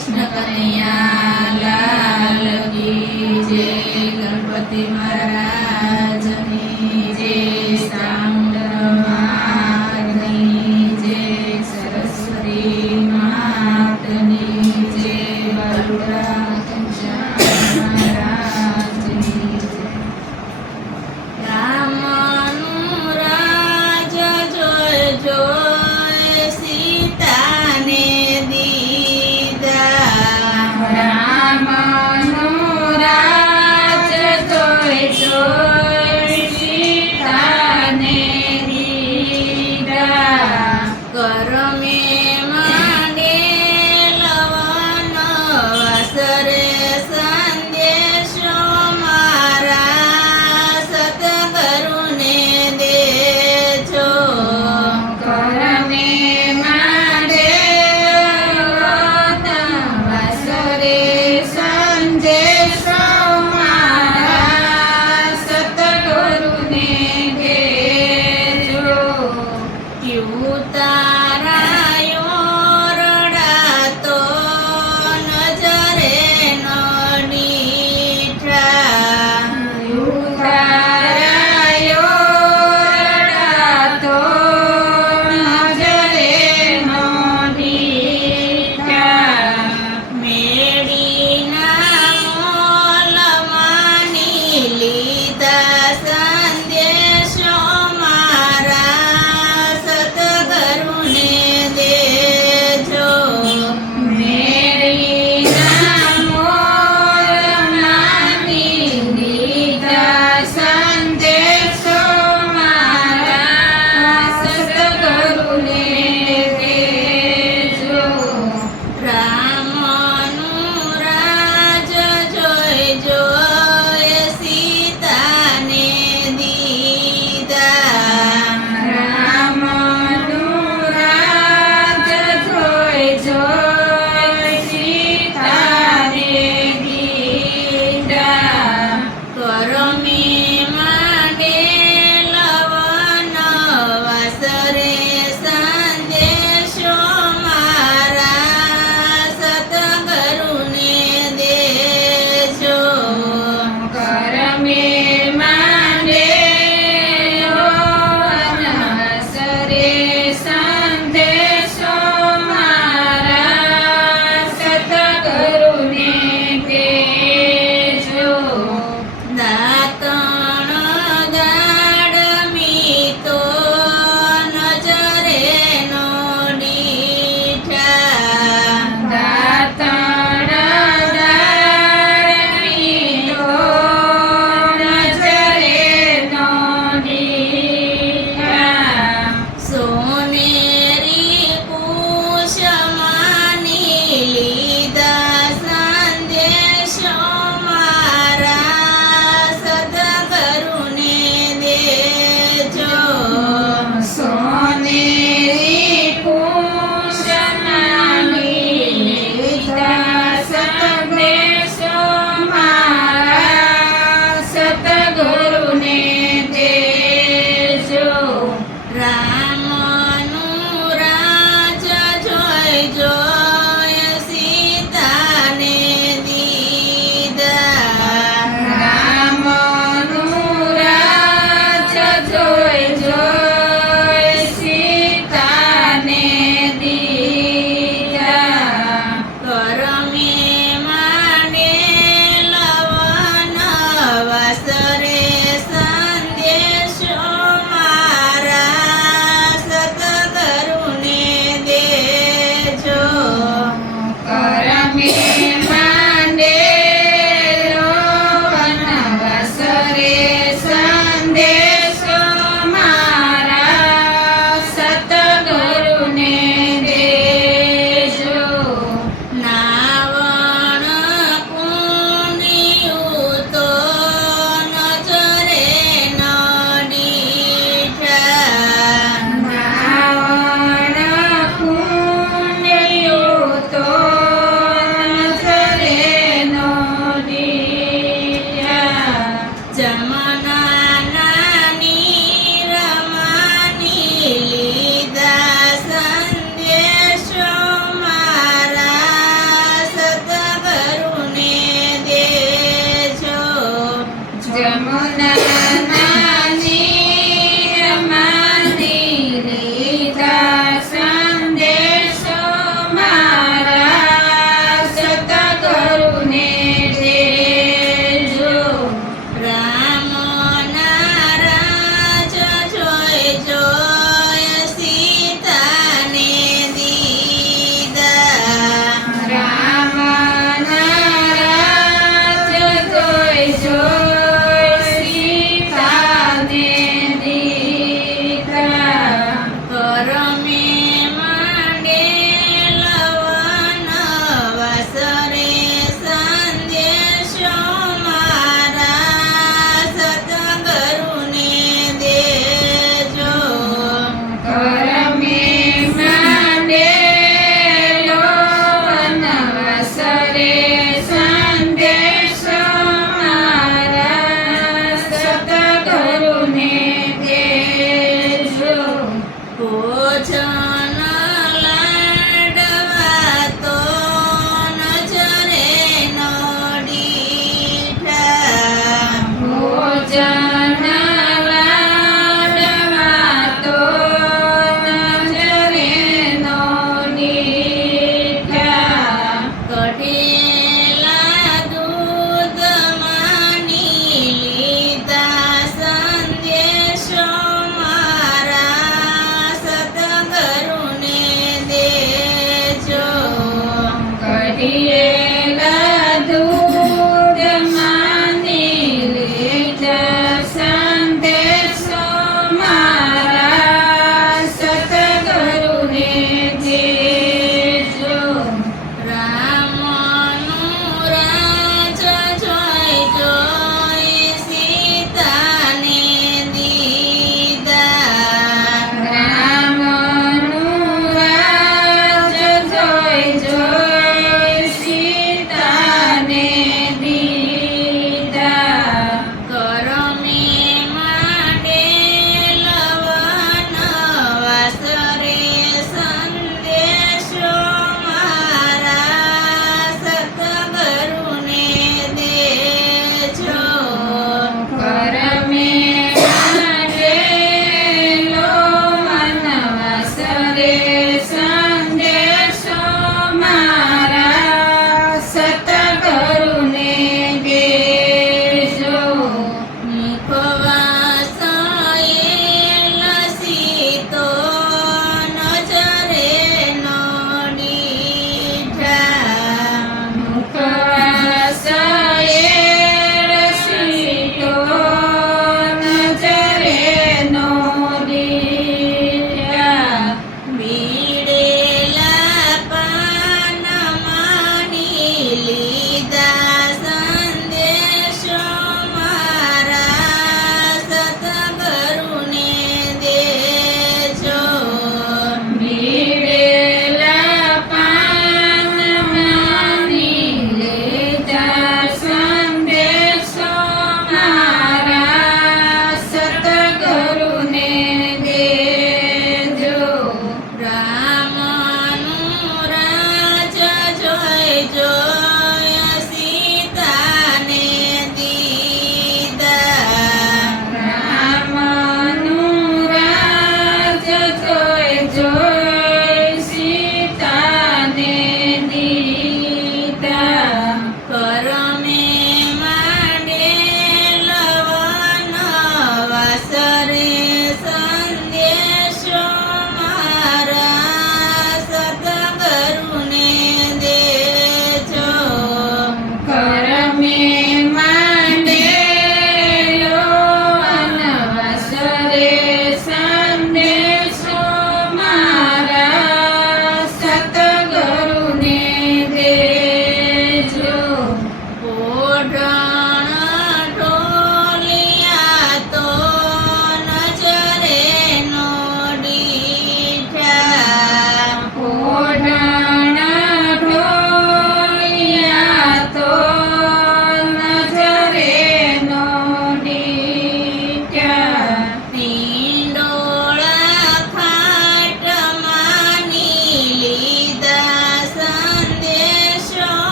કૃષ્ણ કનૈયા લાલ કી જય ગણપતિ મહારાજ.